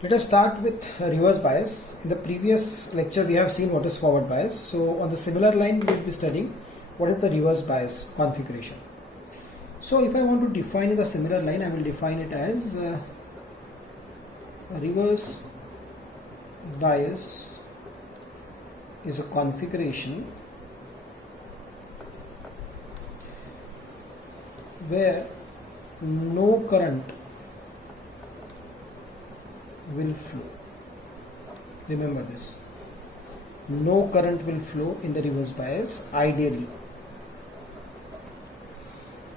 Let us start with reverse bias. In the previous lecture we have seen what is forward bias. So on the similar line we will be studying what is the reverse bias configuration. So if I want to define the similar line, I will define it as a reverse bias is a configuration where no current will flow. Remember this. No current will flow in the reverse bias ideally.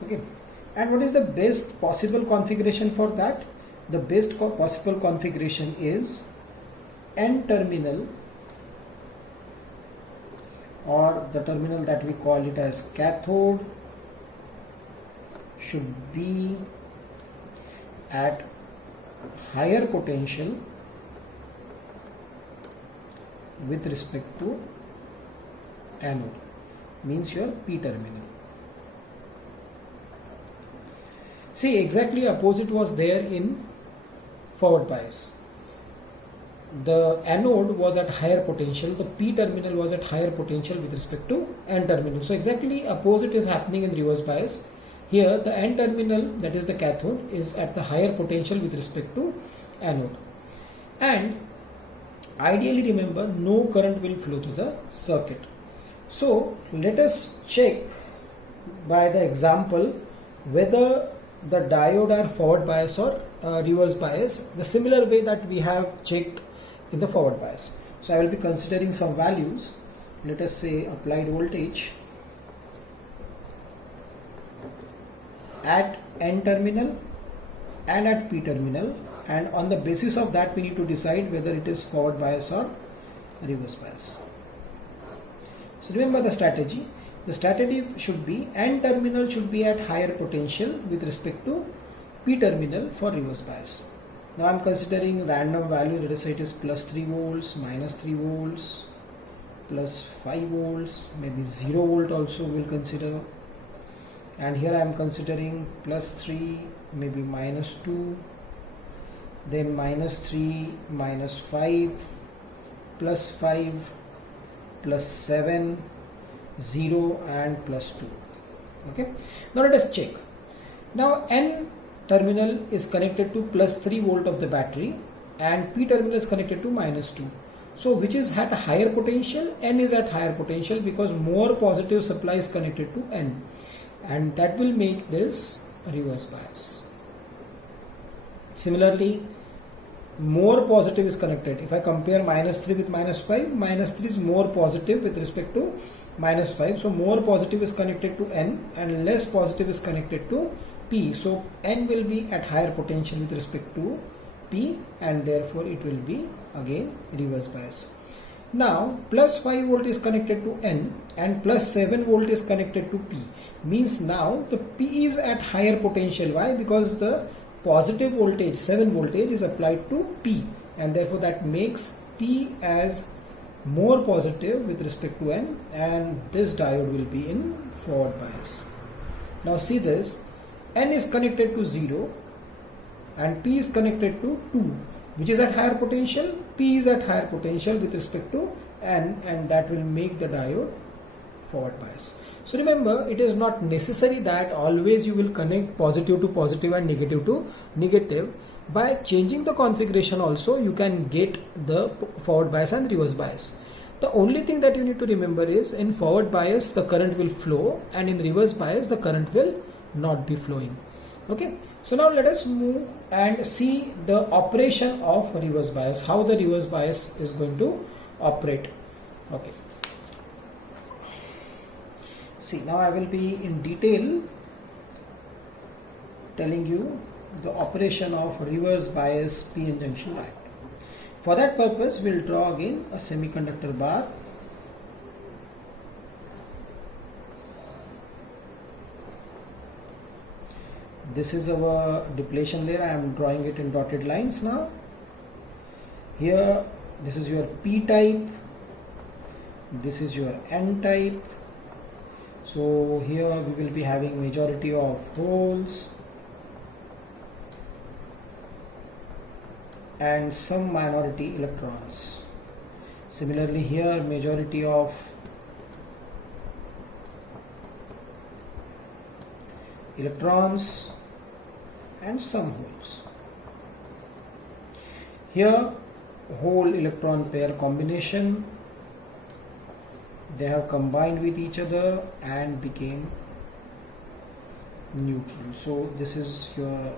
Okay. And what is the best possible configuration for that? The best possible configuration is N terminal, or the terminal that we call it as cathode, should be at higher potential with respect to anode, means your P terminal. See, exactly opposite was there in forward bias. The anode was at higher potential, the P terminal was at higher potential with respect to N terminal. So exactly opposite is happening in reverse bias. Here the N terminal, that is the cathode, is at the higher potential with respect to anode. And ideally, remember, no current will flow through the circuit. So let us check by the example whether the diode are forward bias or reverse bias, the similar way that we have checked in the forward bias. So I will be considering some values. Let us say applied voltage at N terminal and at P terminal, and on the basis of that we need to decide whether it is forward bias or reverse bias. So remember the strategy. The strategy should be N terminal should be at higher potential with respect to P terminal for reverse bias. Now I am considering random value. Let us say it is plus 3 volts, minus 3 volts, plus 5 volts, maybe 0 volt also we will consider. And here I am considering plus 3, maybe minus 2, then minus 3, minus 5, plus 5, plus 7, 0 and plus 2. Okay. Now let us check. Now N terminal is connected to plus 3 volt of the battery and P terminal is connected to minus 2. So which is at a higher potential? N is at higher potential because more positive supply is connected to N, and that will make this a reverse bias. Similarly, more positive is connected. If I compare minus 3 with minus 5, minus 3 is more positive with respect to minus 5. So more positive is connected to N and less positive is connected to P. So N will be at higher potential with respect to P, and therefore it will be again reverse bias. Now plus 5 volt is connected to N and plus 7 volt is connected to P. Means now the P is at higher potential. Why? Because the positive voltage, 7 voltage, is applied to P, and therefore that makes P as more positive with respect to N, and this diode will be in forward bias. Now see this, N is connected to 0 and P is connected to 2, which is at higher potential. P is at higher potential with respect to N, and that will make the diode forward bias. So remember, it is not necessary that always you will connect positive to positive and negative to negative. By changing the configuration also you can get the forward bias and reverse bias. The only thing that you need to remember is in forward bias the current will flow, and in reverse bias the current will not be flowing. Okay. So now let us move and see the operation of reverse bias, how the reverse bias is going to operate. Okay. See, now I will be in detail telling you the operation of reverse bias PN junction diode. For that purpose, we will draw again a semiconductor bar. This is our depletion layer. I am drawing it in dotted lines now. Here, this is your P type. This is your N type. So here we will be having majority of holes, and some minority electrons. Similarly here, majority of electrons and some holes. Here, hole electron pair combination, they have combined with each other and became neutral. So this is your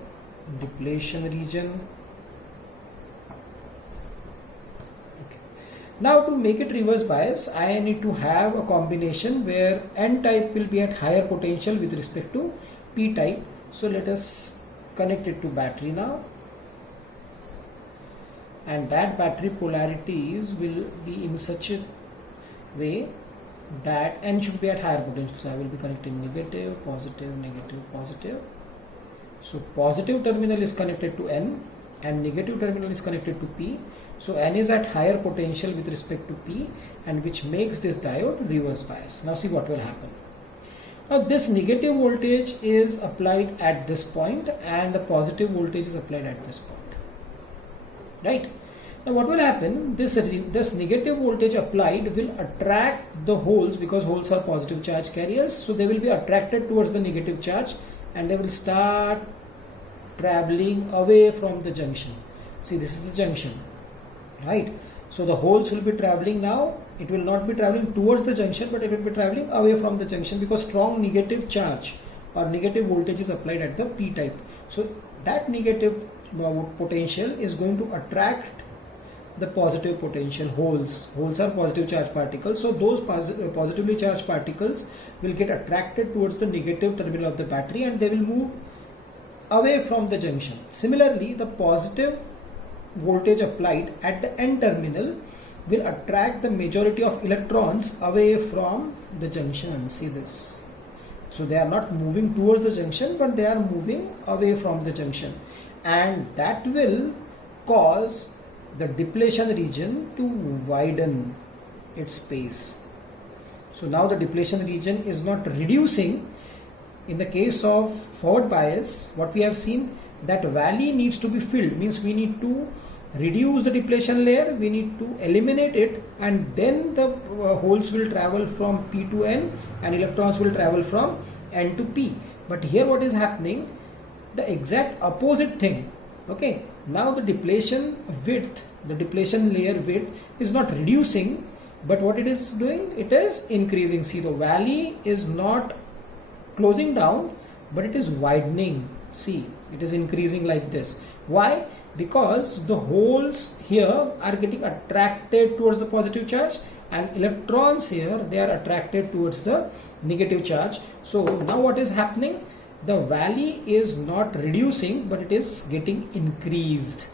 depletion region. Okay. Now to make it reverse bias, I need to have a combination where N type will be at higher potential with respect to P type. So let us connect it to battery now, and that battery polarities will be in such a way that N should be at higher potential. So I will be connecting negative, positive, negative, positive. So positive terminal is connected to N and negative terminal is connected to P. So N is at higher potential with respect to P, and which makes this diode reverse bias. Now see what will happen. Now this negative voltage is applied at this point and the positive voltage is applied at this point. Right? Now what will happen, this negative voltage applied will attract the holes, because holes are positive charge carriers, so they will be attracted towards the negative charge and they will start traveling away from the junction. See, this is the junction, right? So the holes will be traveling now. It will not be traveling towards the junction, but it will be traveling away from the junction, because strong negative charge or negative voltage is applied at the P type. So that negative potential is going to attract the positive potential holes. Holes are positive charge particles, so those positively charged particles will get attracted towards the negative terminal of the battery and they will move away from the junction. Similarly, the positive voltage applied at the N terminal will attract the majority of electrons away from the junction. See this. So they are not moving towards the junction, but they are moving away from the junction, and that will cause the depletion region to widen its space. So now the depletion region is not reducing. In the case of forward bias, what we have seen, that valley needs to be filled, means we need to reduce the depletion layer, we need to eliminate it, and then the holes will travel from P to N and electrons will travel from N to P. But here what is happening, the exact opposite thing. Okay, now the depletion width, the depletion layer width is not reducing, but what it is doing, it is increasing. See, the valley is not closing down, but it is widening. See, it is increasing like this. Why? Because the holes here are getting attracted towards the positive charge, and electrons here, they are attracted towards the negative charge. So now what is happening, the valley is not reducing, but it is getting increased.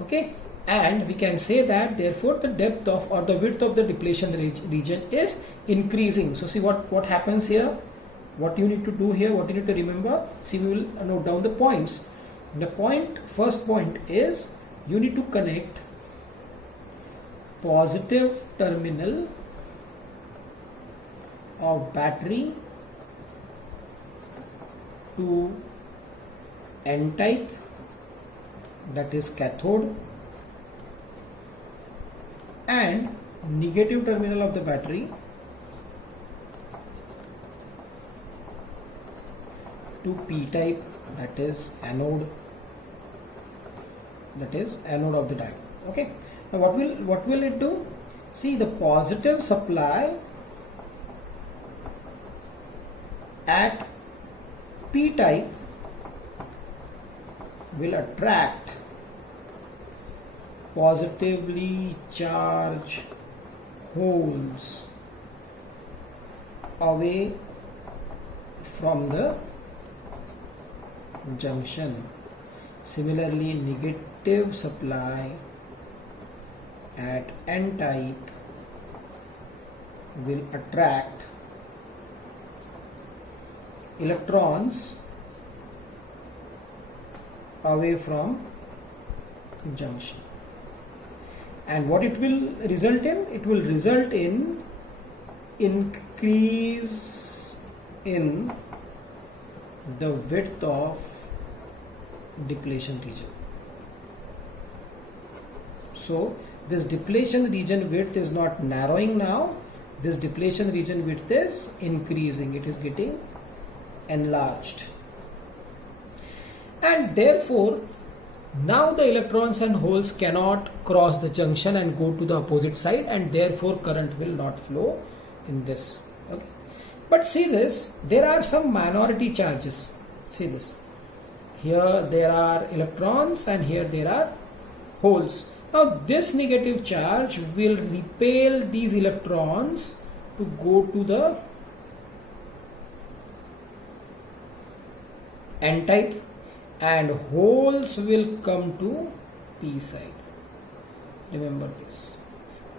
Okay, and we can say that therefore the depth of or the width of the depletion region is increasing. So see what happens here, what you need to do here, what you need to remember. See, we will note down the points. The first point is you need to connect positive terminal of battery to N type, that is cathode, and negative terminal of the battery to P type, that is anode of the diode. Okay, now what will it do? See, the positive supply at P type will attract positively charged holes away from the junction. Similarly, negative supply at N type will attract electrons away from junction. And what it will result in? It will result in increase in the width of depletion region. So this depletion region width is not narrowing now. This depletion region width is increasing. It is getting enlarged. And therefore, now the electrons and holes cannot cross the junction and go to the opposite side, and therefore current will not flow in this. Okay. But see this, there are some minority charges. See this. Here there are electrons and here there are holes. Now this negative charge will repel these electrons to go to the N type, and holes will come to P side. Remember this.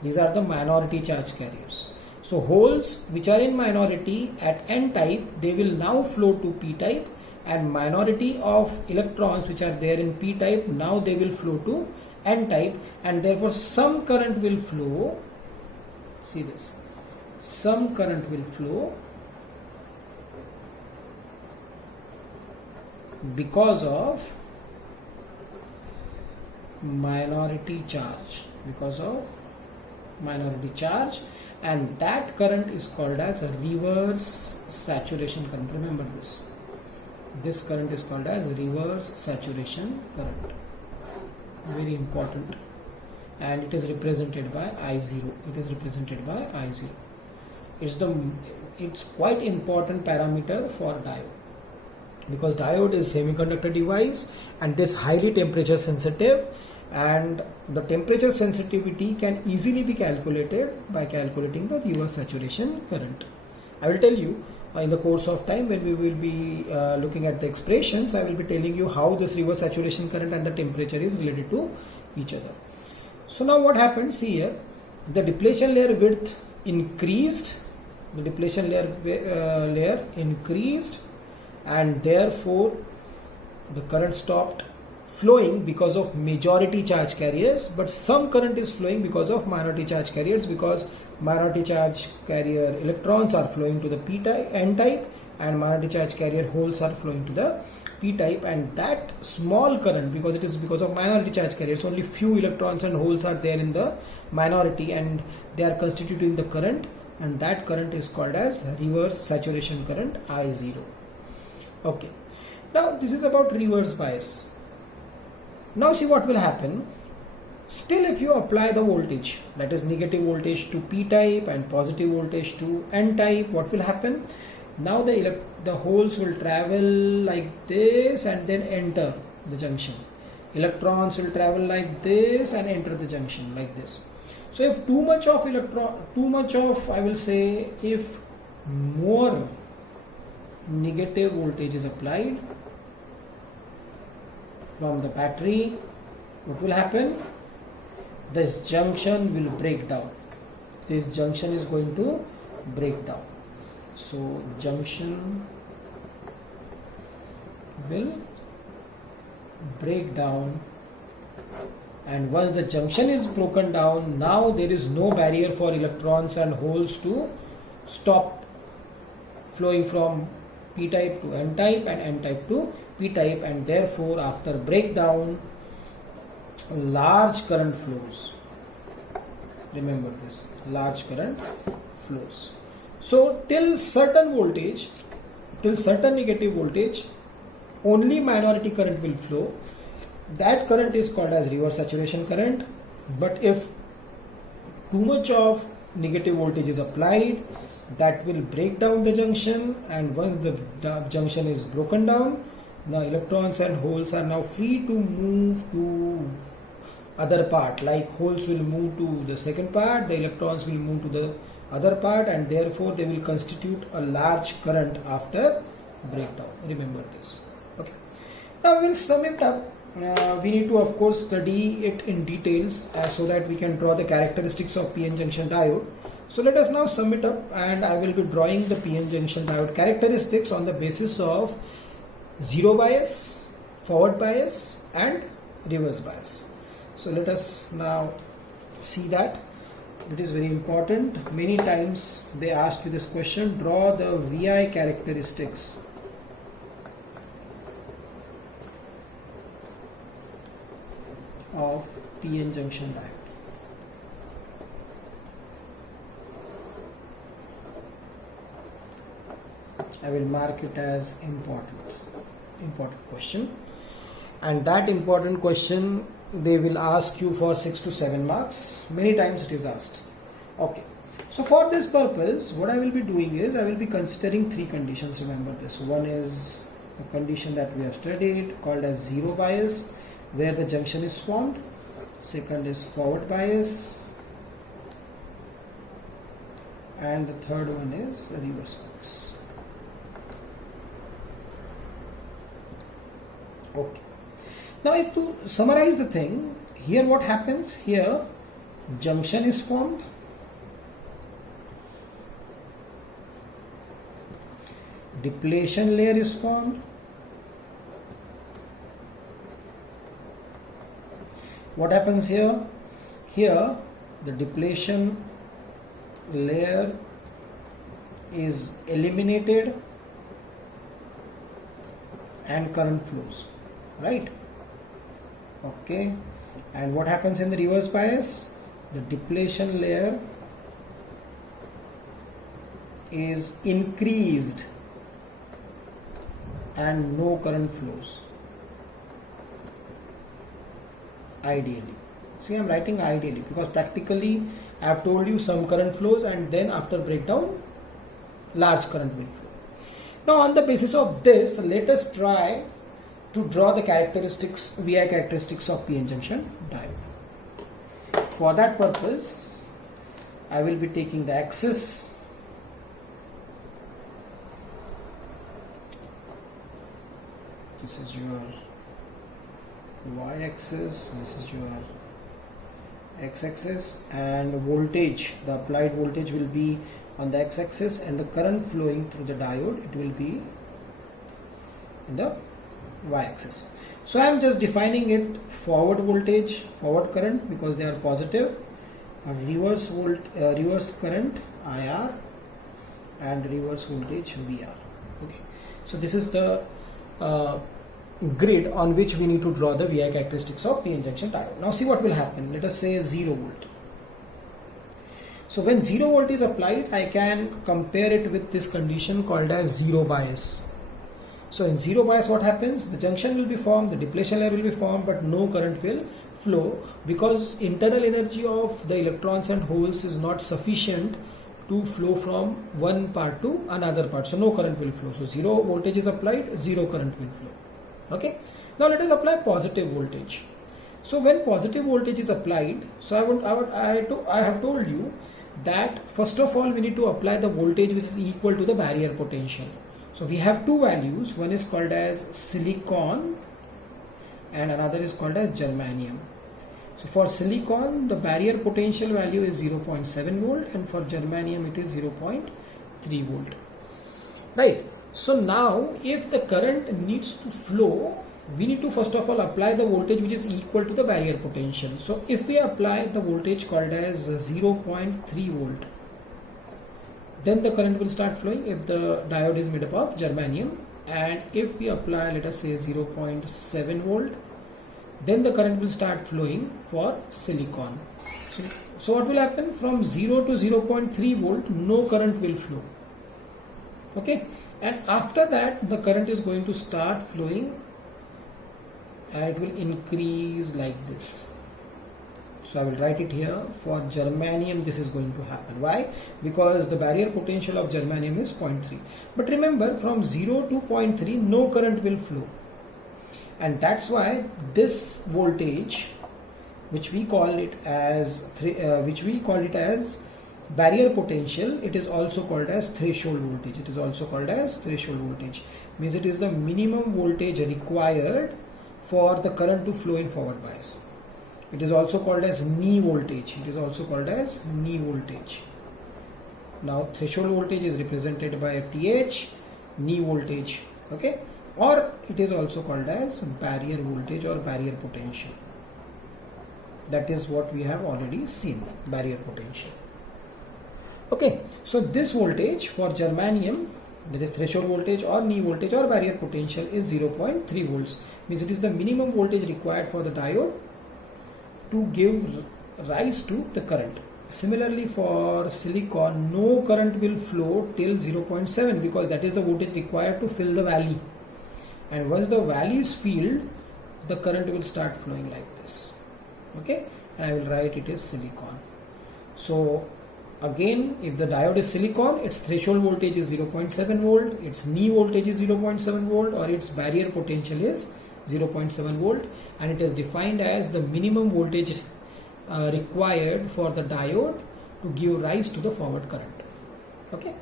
These are the minority charge carriers. So holes which are in minority at N type, they will now flow to P type, and minority of electrons which are there in P type, now they will flow to N type, and therefore some current will flow. See this. Some current will flow because of minority charge, and that current is called as a reverse saturation current. Remember this current is called as reverse saturation current. Very important. And it is represented by I0. It's quite important parameter for diode, because diode is semiconductor device and is highly temperature sensitive, and the temperature sensitivity can easily be calculated by calculating the reverse saturation current. I will tell you in the course of time when we will be looking at the expressions. I will be telling you how this reverse saturation current and the temperature is related to each other. So now what happened, see here, the depletion layer width increased, and therefore the current stopped flowing because of majority charge carriers, but some current is flowing because of minority charge carriers, because minority charge carrier electrons are flowing to the P type, N type, and minority charge carrier holes are flowing to the P type, and that small current, because it is because of minority charge carriers, only few electrons and holes are there in the minority and they are constituting the current, and that current is called as reverse saturation current, I0. Okay, now this is about reverse bias. Now see what will happen. Still, if you apply the voltage, that is negative voltage to P type and positive voltage to N type, what will happen? Now the holes will travel like this and then enter the junction. Electrons will travel like this and enter the junction like this. So if if more negative voltage is applied from the battery, what will happen? This junction will break down. This junction is going to break down. So junction will break down, and once the junction is broken down, now there is no barrier for electrons and holes to stop flowing from P type to N type and N type to P type, and therefore after breakdown large current flows. Remember this, large current flows. So till certain voltage, till certain negative voltage, only minority current will flow. That current is called as reverse saturation current. But if too much of negative voltage is applied, that will break down the junction, and once the junction is broken down, now electrons and holes are now free to move to other part, like holes will move to the second part, the electrons will move to the other part, and therefore they will constitute a large current after breakdown. Remember this. Okay. Now we will sum it up. We need to of course study it in details so that we can draw the characteristics of PN junction diode. So let us now sum it up, and I will be drawing the PN junction diode characteristics on the basis of zero bias, forward bias and reverse bias. So let us now see that. It is very important. Many times they asked you this question: draw the VI characteristics of PN junction diode. I will mark it as important question, and that important question they will ask you for 6 to 7 marks. Many times it is asked. Okay, so for this purpose what I will be doing is I will be considering 3 conditions. Remember this. One is a condition that we have studied called as zero bias, where the junction is formed. Second is forward bias, and the third one is reverse bias. Okay, now if to summarize the thing, here what happens, here junction is formed, depletion layer is formed, what happens here, the depletion layer is eliminated and current flows, right? Okay, and what happens in the reverse bias, the depletion layer is increased and no current flows. Ideally, see, I'm writing ideally because practically I have told you some current flows and then after breakdown large current will flow. Now on the basis of this, let us try to draw the characteristics, VI characteristics of PN junction diode. For that purpose I will be taking the axis, this is your y-axis, this is your x-axis, and voltage, the applied voltage will be on the x-axis, and the current flowing through the diode, it will be in the y-axis. So I am just defining it forward voltage, forward current, because they are positive, reverse current IR, and reverse voltage VR. Okay, so this is the grid on which we need to draw the VI characteristics of PN junction diode. Now see what will happen. Let us say 0 volt. So when 0 volt is applied, I can compare it with this condition called as zero bias. So in zero bias what happens? The junction will be formed, the depletion layer will be formed, but no current will flow because internal energy of the electrons and holes is not sufficient to flow from one part to another part. So no current will flow. So 0 voltage is applied, 0 current will flow. Okay, now let us apply positive voltage. So when positive voltage is applied, so I have told you that first of all we need to apply the voltage which is equal to the barrier potential. So we have two values, one is called as silicon and another is called as germanium. So for silicon the barrier potential value is 0.7 volt and for germanium it is 0.3 volt, right? So now if the current needs to flow, we need to first of all apply the voltage which is equal to the barrier potential. So if we apply the voltage called as 0.3 volt, then the current will start flowing if the diode is made up of germanium, and if we apply let us say 0.7 volt, then the current will start flowing for silicon. So what will happen? From 0 to 0.3 volt no current will flow. Okay, and after that the current is going to start flowing and it will increase like this. So I will write it here. For germanium this is going to happen. Why? Because the barrier potential of germanium is 0.3. But remember, from 0 to 0.3 no current will flow, and that's why this voltage which we call it as barrier potential, it is also called as threshold voltage. It is also called as threshold voltage, means it is the minimum voltage required for the current to flow in forward bias. It is also called as knee voltage. It is also called as knee voltage. Now threshold voltage is represented by TH, knee voltage, okay, or it is also called as barrier voltage or barrier potential. That is what we have already seen, barrier potential. Okay, so this voltage for germanium, that is threshold voltage or knee voltage or barrier potential, is 0.3 volts, means it is the minimum voltage required for the diode to give rise to the current. Similarly, for silicon, no current will flow till 0.7 because that is the voltage required to fill the valley. And once the valley is filled, the current will start flowing like this. Okay, and I will write it as silicon. So again, if the diode is silicon, its threshold voltage is 0.7 volt, its knee voltage is 0.7 volt, or its barrier potential is 0.7 volt, and it is defined as the minimum voltage required for the diode to give rise to the forward current. Okay.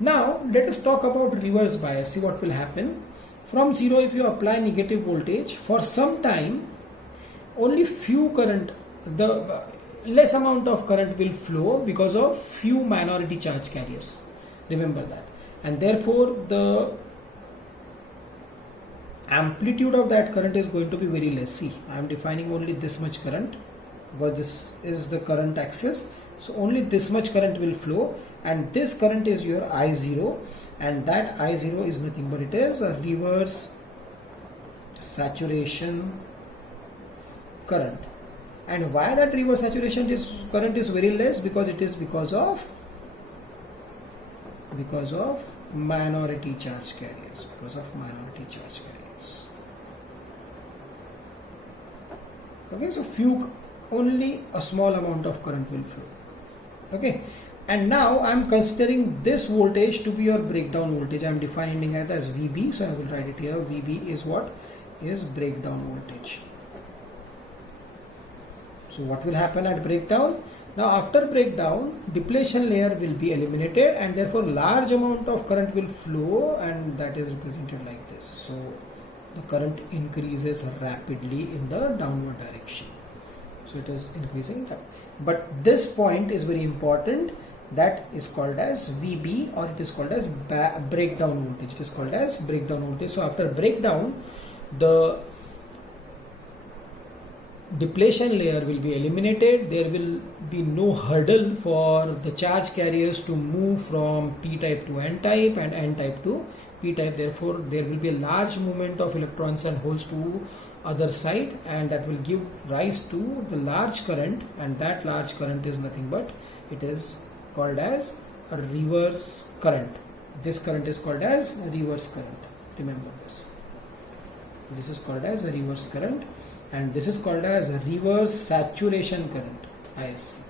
Now let us talk about reverse bias. See what will happen. From 0, if you apply negative voltage, for some time only few current, the less amount of current will flow because of few minority charge carriers. Remember that. And therefore the amplitude of that current is going to be very less. See, I am defining only this much current, but this is the current axis. So only this much current will flow, and this current is your I0, and that I0 is nothing but it is a reverse saturation current. And why that reverse saturation current is very less? Because it is because of minority charge carriers. Okay, so only a small amount of current will flow. Okay, and now I am considering this voltage to be your breakdown voltage. I am defining it as VB, so I will write it here. VB is what? Is breakdown voltage. So what will happen at breakdown? Now after breakdown, depletion layer will be eliminated, and therefore large amount of current will flow, and that is represented like this. So the current increases rapidly in the downward direction. So it is increasing. But this point is very important. That is called as VB, or it is called as breakdown voltage. It is called as breakdown voltage. So after breakdown, the depletion layer will be eliminated. There will be no hurdle for the charge carriers to move from p-type to n-type and n-type to p-type. Therefore there will be a large movement of electrons and holes to other side, and that will give rise to the large current, and that large current is nothing but it is called as a reverse current. This current is called as a reverse current. Remember this. This is called as a reverse current, and this is called as a reverse saturation current. ISC,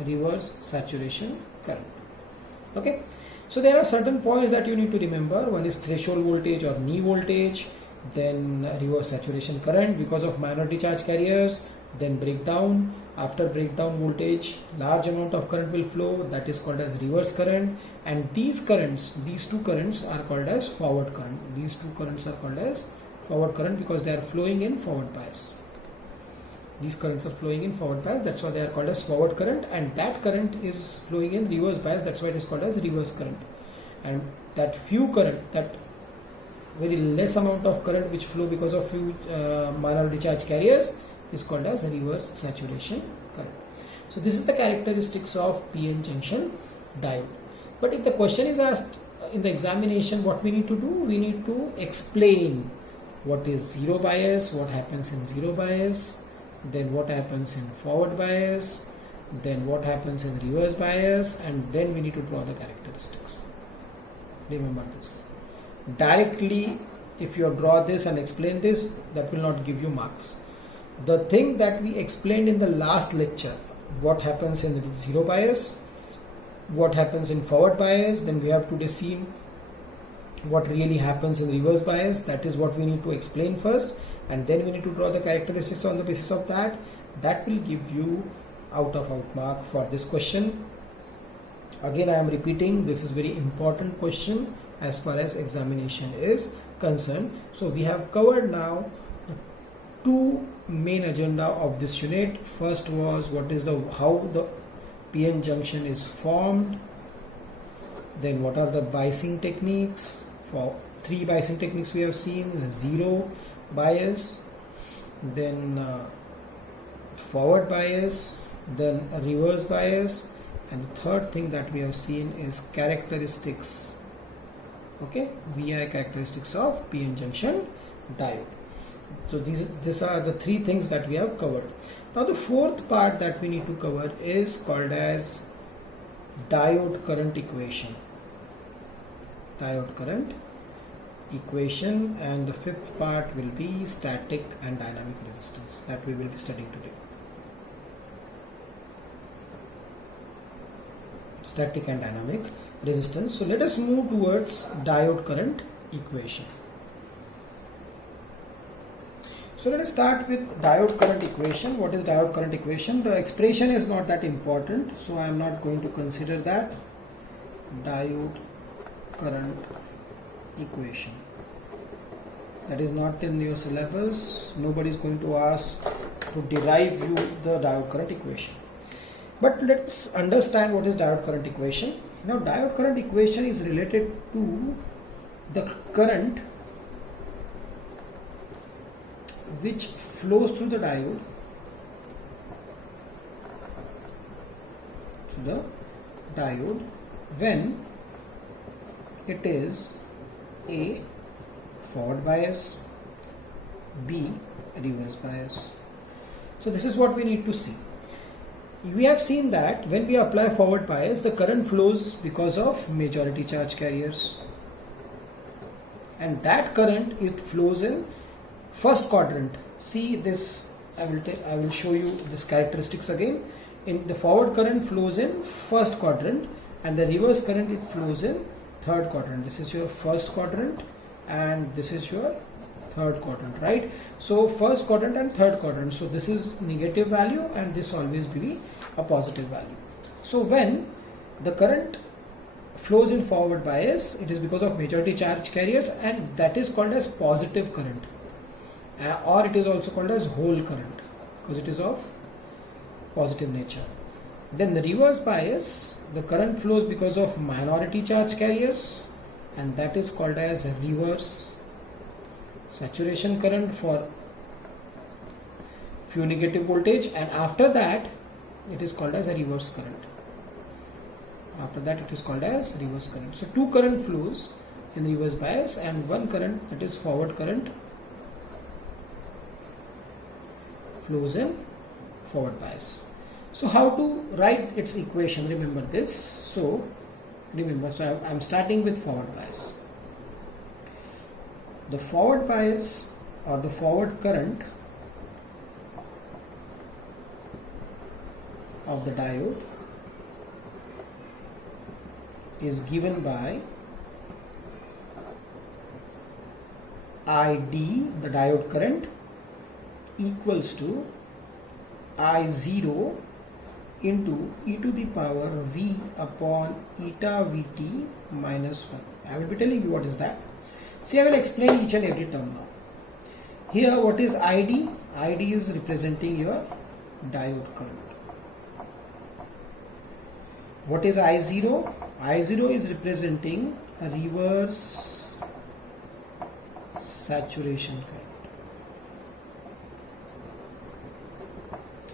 a reverse saturation current. Okay, so there are certain points that you need to remember. One is threshold voltage or knee voltage, then reverse saturation current because of minority charge carriers, then breakdown. After breakdown voltage, large amount of current will flow, that is called as reverse current, and these two currents are called as forward current. These two currents are called as forward current because they are flowing in forward bias. These currents are flowing in forward bias, that's why they are called as forward current, and that current is flowing in reverse bias, that's why it is called as reverse current. And that few current, that very less amount of current which flow because of few minority charge carriers is called as a reverse saturation current. So this is the characteristics of PN junction diode. But if the question is asked in the examination, what we need to do? We need to explain what is zero bias, what happens in zero bias, then what happens in forward bias, then what happens in reverse bias, and then we need to draw the characteristics. Remember this. Directly, if you draw this and explain this, that will not give you marks. The thing that we explained in the last lecture, what happens in zero bias, what happens in forward bias, then we have to see what really happens in reverse bias. That is what we need to explain first, and then we need to draw the characteristics on the basis of that. That will give you out of out mark for this question. Again, I am repeating, this is very important question as far as examination is concerned. So we have covered now the two main agenda of this unit. First was how the PN junction is formed, then what are the biasing techniques. For three biasing techniques we have seen: zero bias, then forward bias, then reverse bias, and the third thing that we have seen is characteristics. Okay, VI characteristics of PN junction diode. So these are the three things that we have covered. Now the fourth part that we need to cover is called as diode current equation. Diode current equation, and the fifth part will be static and dynamic resistance that we will be studying today. Static and dynamic resistance. So let us move towards diode current equation. So let us start with diode current equation. What is diode current equation? The expression is not that important, so I am not going to consider that. Diode current equation. That is not in your syllabus. Nobody is going to ask to derive you the diode current equation. But let's understand what is diode current equation. Now diode current equation is related to the current which flows through the diode when it is A, forward bias, B, reverse bias. So this is what we need to see. We have seen that when we apply forward bias, the current flows because of majority charge carriers, and that current, it flows in first quadrant. See this, I will show you this characteristics again. In the forward current flows in first quadrant, and the reverse current, it flows in third quadrant. This is your first quadrant and this is your third quadrant, right? So first quadrant and third quadrant. So this is negative value and this always be a positive value. So when the current flows in forward bias, it is because of majority charge carriers, and that is called as positive current, or it is also called as whole current because it is of positive nature. Then the reverse bias, the current flows because of minority charge carriers, and that is called as reverse saturation current for few negative voltage, and after that it is called as a reverse current. After that it is called as reverse current. So two current flows in reverse bias and one current, that is forward current, flows in forward bias. So how to write its equation? Remember this. So I am starting with forward bias. The forward bias or the forward current of the diode is given by ID, the diode current, equals to I0 into e to the power V upon eta Vt minus 1. I will be telling you what is that. See, I will explain each and every term now. Here, what is ID? ID is representing your diode current. What is I0? I0 is representing a reverse saturation current.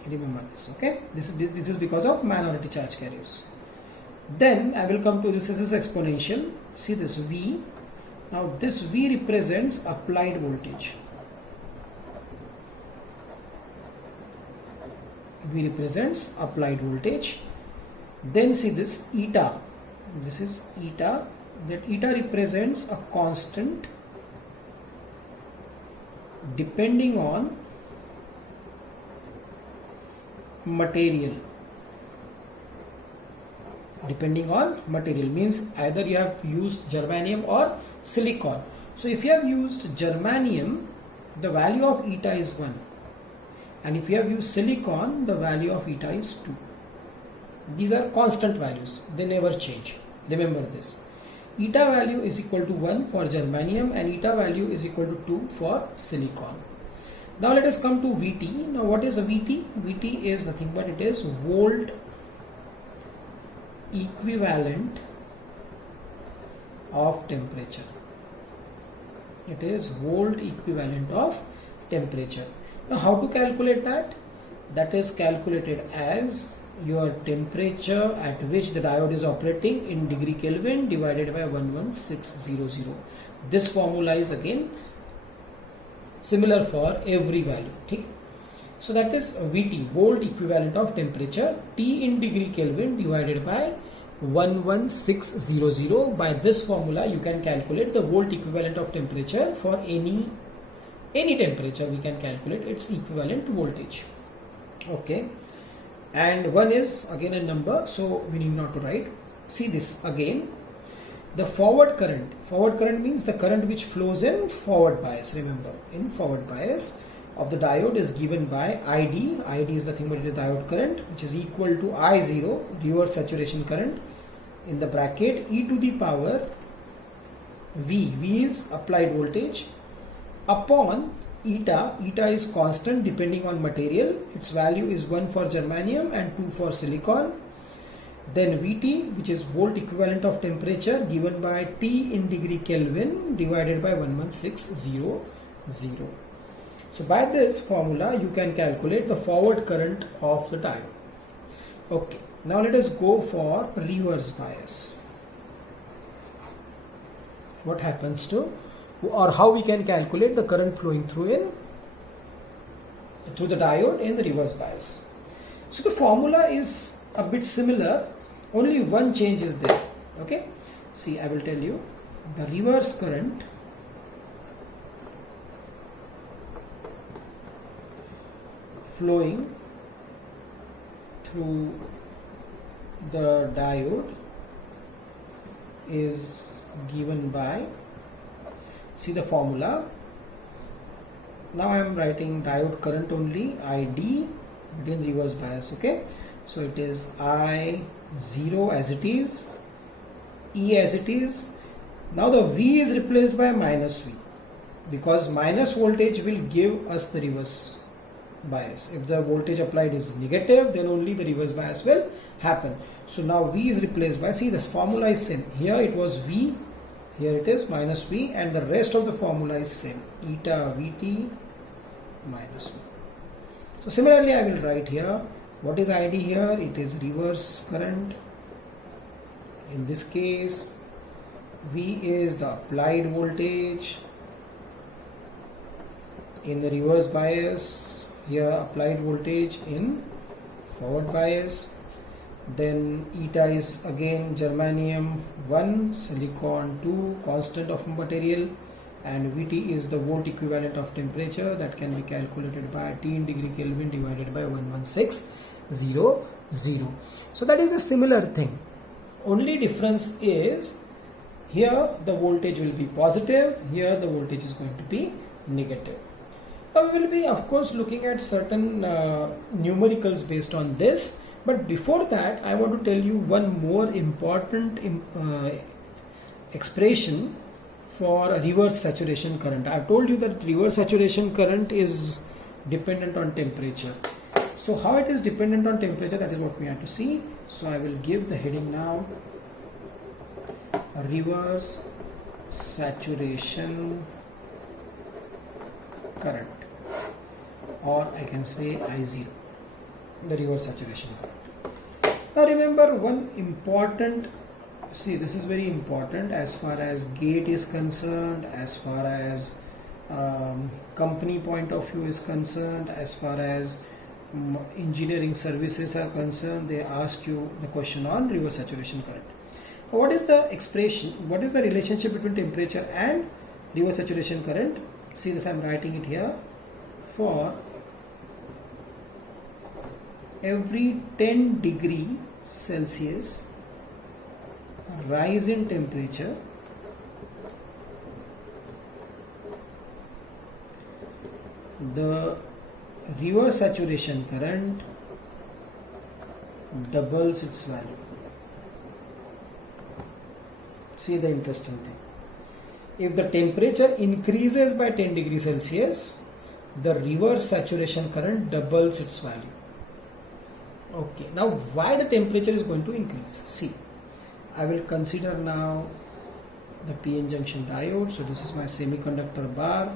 Remember this, okay? This is because of minority charge carriers. Then I will come to this is exponential. See this V. Now this V represents applied voltage. V represents applied voltage. Then see this eta. This is eta. That eta represents a constant depending on material. Depending on material means either you have used germanium or silicon. So if you have used germanium, the value of eta is 1, and if you have used silicon, the value of eta is 2. These are constant values, they never change. Remember this. Eta value is equal to 1 for germanium and eta value is equal to 2 for silicon. Now let us come to Vt. Now what is a Vt? Vt is nothing but it is volt equivalent of temperature. It is volt equivalent of temperature. Now how to calculate that? That is calculated as your temperature at which the diode is operating in degree Kelvin divided by 11600. This formula is again similar for every value. Okay? So that is VT, volt equivalent of temperature, T in degree Kelvin divided by 11600. By this formula you can calculate the volt equivalent of temperature for any temperature. We can calculate its equivalent voltage. Okay, and 1 is again a number, so we need not to write. See this again, the forward current means the current which flows in forward bias. Remember, in forward bias of the diode is given by ID is nothing but it is diode current, which is equal to I0, reverse saturation current, in the bracket e to the power V is applied voltage, upon eta is constant depending on material, its value is 1 for germanium and 2 for silicon. Then VT, which is volt equivalent of temperature, given by T in degree Kelvin divided by 11600. So by this formula you can calculate the forward current of the diode. Okay, now let us go for reverse bias. What happens to, or how we can calculate the current flowing through the diode in the reverse bias. So the formula is a bit similar, only one change is there. Okay, see, I will tell you. The reverse current flowing through the diode is given by, see the formula. Now I am writing diode current only, ID, between reverse bias. Okay, so it is I0 as it is, E as it is. Now the V is replaced by minus V, because minus voltage will give us the reverse bias. If the voltage applied is negative, then only the reverse bias will happen. So now V is replaced by, see, this formula is same. Here it was V, here it is minus V, and the rest of the formula is same, eta Vt minus V. So similarly I will write here, what is ID here? It is reverse current. In this case V is the applied voltage. In the reverse bias, here applied voltage in forward bias. Then eta is again germanium 1, silicon 2, constant of material, and Vt is the volt equivalent of temperature that can be calculated by T in degree Kelvin divided by 11600. So that is a similar thing. Only difference is here the voltage will be positive, here the voltage is going to be negative. Now we will be of course looking at certain numericals based on this. But before that, I want to tell you one more important expression for a reverse saturation current. I have told you that reverse saturation current is dependent on temperature. So how it is dependent on temperature, that is what we have to see. So I will give the heading now, reverse saturation current, or I can say I0, the reverse saturation current. Now remember one important, see, this is very important as far as gate is concerned, as far as company point of view is concerned, as far as engineering services are concerned. They ask you the question on reverse saturation current. What is the expression, what is the relationship between temperature and reverse saturation current? See this, I am writing it here. For every 10 degree Celsius rise in temperature, the reverse saturation current doubles its value. See the interesting thing. If the temperature increases by 10 degrees Celsius, the reverse saturation current doubles its value. Okay, now why the temperature is going to increase? See, I will consider now the PN junction diode. So this is my semiconductor bar.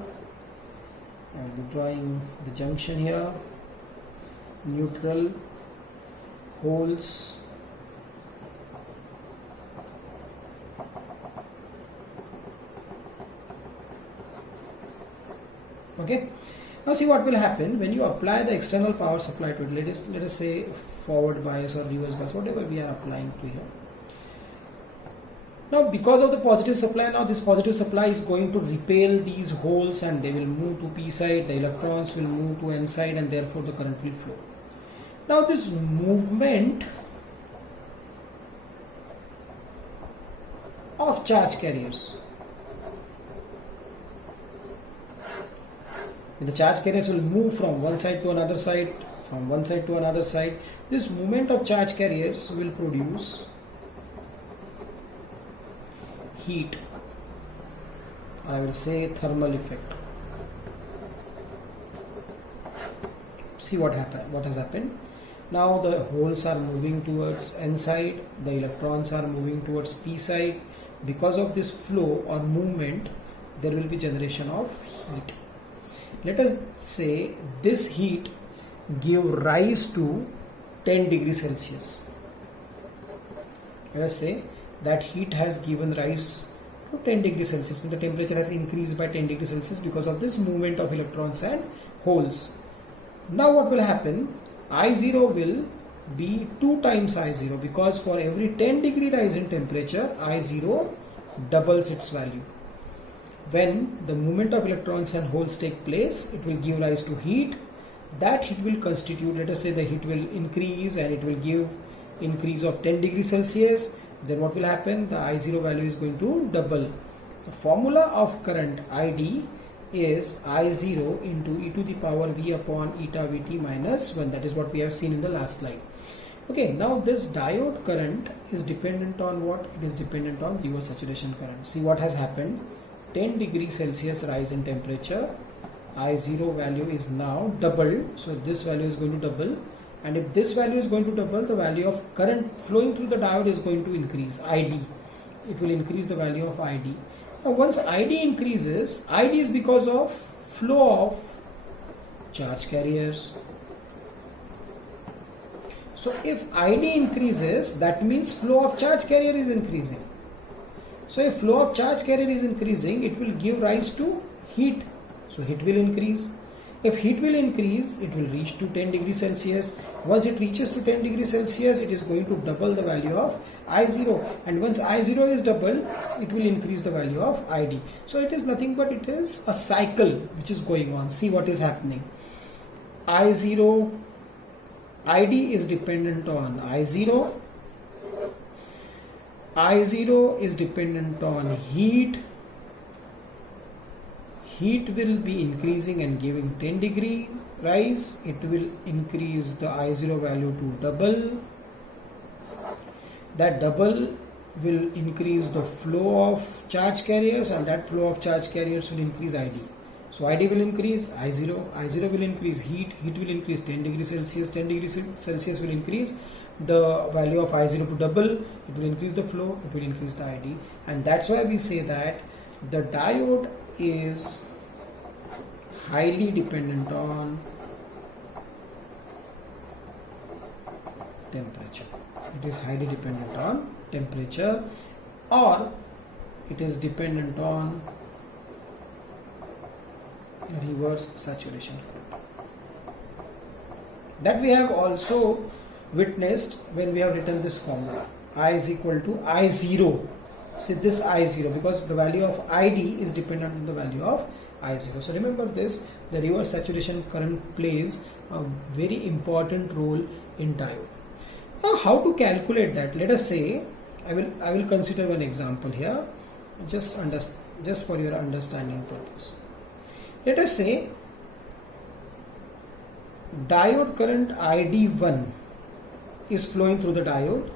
I will be drawing the junction here, neutral, holes, okay. Now see what will happen when you apply the external power supply to it. Let us say forward bias or reverse bias, whatever we are applying to here. Now because of the positive supply, now this positive supply is going to repel these holes and they will move to p side, the electrons will move to n side, and therefore the current will flow. Now this movement of charge carriers, the charge carriers will move from one side to another side, from one side to another side. This movement of charge carriers will produce heat, I will say thermal effect. See what has happened. Now the holes are moving towards n side, the electrons are moving towards p side. Because of this flow or movement, there will be generation of heat. Let us say this heat give rise to 10 degrees Celsius. Let us say that heat has given rise to 10 degrees Celsius. The temperature has increased by 10 degrees Celsius because of this movement of electrons and holes. Now what will happen? I0 will be 2 times I0, because for every 10 degree rise in temperature, I0 doubles its value. When the movement of electrons and holes take place, it will give rise to heat. That heat will constitute, let us say the heat will increase and it will give increase of 10 degrees Celsius. Then what will happen? The I0 value is going to double. The formula of current ID is I0 into e to the power V upon eta Vt minus 1. That is what we have seen in the last slide. Okay, now this diode current is dependent on what? It is dependent on reverse saturation current. See what has happened. 10 degrees Celsius rise in temperature, I0 value is now doubled. So this value is going to double, and if this value is going to double, the value of current flowing through the diode is going to increase, ID. It will increase the value of ID. Now once ID increases, ID is because of flow of charge carriers. So if ID increases, that means flow of charge carrier is increasing. So if flow of charge carrier is increasing, it will give rise to heat. So heat will increase. If heat will increase, it will reach to 10 degrees Celsius. Once it reaches to 10 degrees Celsius, it is going to double the value of I0. And once I0 is double, it will increase the value of ID. So it is nothing but it is a cycle which is going on. See what is happening. I0, ID is dependent on I0. I0 is dependent on heat. Heat will be increasing and giving 10 degree rise. It will increase the I0 value to double. That double will increase the flow of charge carriers, and that flow of charge carriers will increase ID. So ID will increase, I0 will increase, heat will increase 10 degrees Celsius, 10 degrees Celsius will increase the value of I0 to double, it will increase the flow, it will increase the ID. And that's why we say that the diode is highly dependent on temperature. It is highly dependent on temperature, or it is dependent on reverse saturation. That we have also witnessed when we have written this formula. I is equal to I0. See this I0, because the value of ID is dependent on the value of I0. So remember this, the reverse saturation current plays a very important role in diode. Now how to calculate that? Let us say, I will consider one example here, just for your understanding purpose. Let us say diode current ID1 is flowing through the diode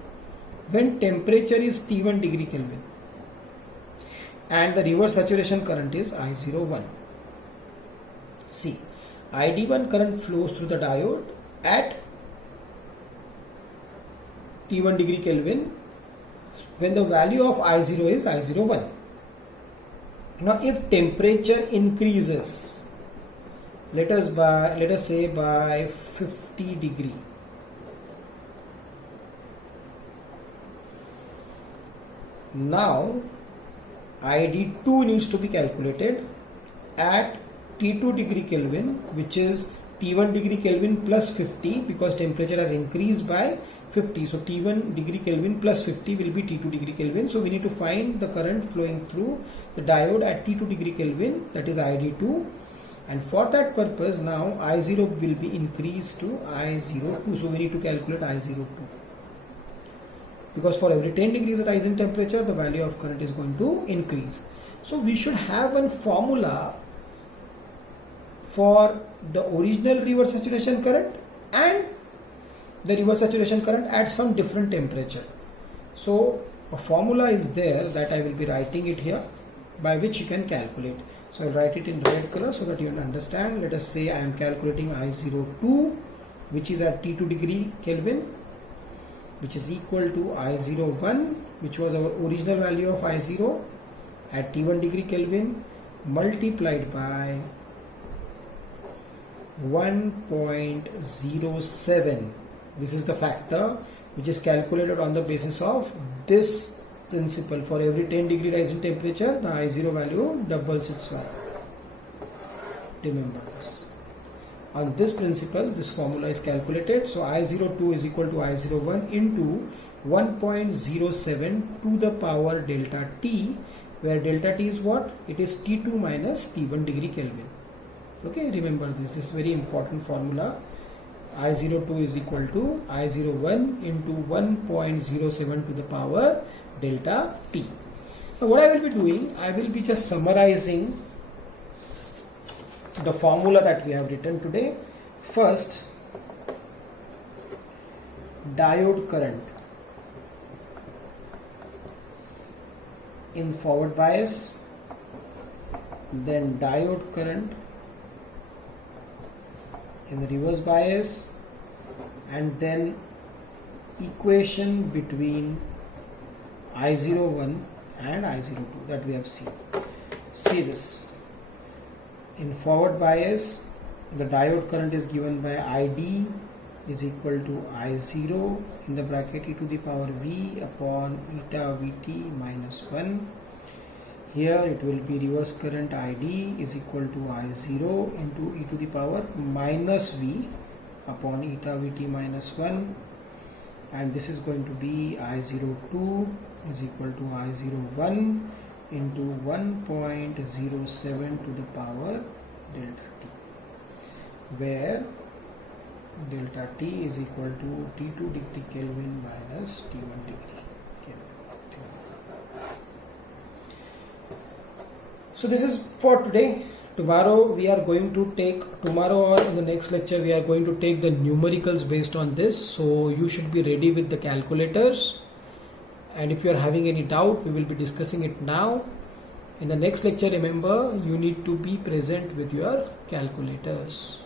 when temperature is T1 degree Kelvin and the reverse saturation current is I01. See, ID1 current flows through the diode at T1 degree Kelvin when the value of I0 is I01. Now if temperature increases, let us say by 50 degree, now ID2 needs to be calculated at T2 degree Kelvin, which is T1 degree Kelvin plus 50, because temperature has increased by 50. So T1 degree Kelvin plus 50 will be T2 degree Kelvin. So we need to find the current flowing through the diode at T2 degree Kelvin, that is ID2. And for that purpose, now I0 will be increased to I02. So we need to calculate I02. Because for every 10 degrees rise in temperature, the value of current is going to increase. So we should have a formula for the original reverse saturation current and the reverse saturation current at some different temperature. So a formula is there that I will be writing it here, by which you can calculate. So I'll write it in red color so that you will understand. Let us say I am calculating I02, which is at T2 degree Kelvin, which is equal to I01, which was our original value of I0 at T1 degree Kelvin, multiplied by 1.07. This is the factor which is calculated on the basis of this principle. For every 10 degree rise in temperature, the I0 value doubles its value. Remember this. On this principle, this formula is calculated. So I02 is equal to I01 into 1.07 to the power delta T, where delta T is what? It is T2 minus T1 degree Kelvin. Okay, remember this. This is very important formula. I02 is equal to I01 into 1.07 to the power delta T. Now what I will be doing, I will be just summarizing the formula that we have written today. First, diode current in forward bias, then diode current in the reverse bias, and then equation between I01 and I02 that we have seen. See this. In forward bias, the diode current is given by ID is equal to I0 in the bracket e to the power V upon eta Vt minus 1. Here it will be reverse current ID is equal to I0 into e to the power minus V upon eta Vt minus 1, and this is going to be I02 is equal to I01 into 1.07 to the power delta T, where delta T is equal to T2 degree Kelvin minus T1 degree Kelvin. So this is for today. Tomorrow or in the next lecture we are going to take the numericals based on this. So you should be ready with the calculators. And if you are having any doubt, we will be discussing it now. In the next lecture, remember, you need to be present with your calculators.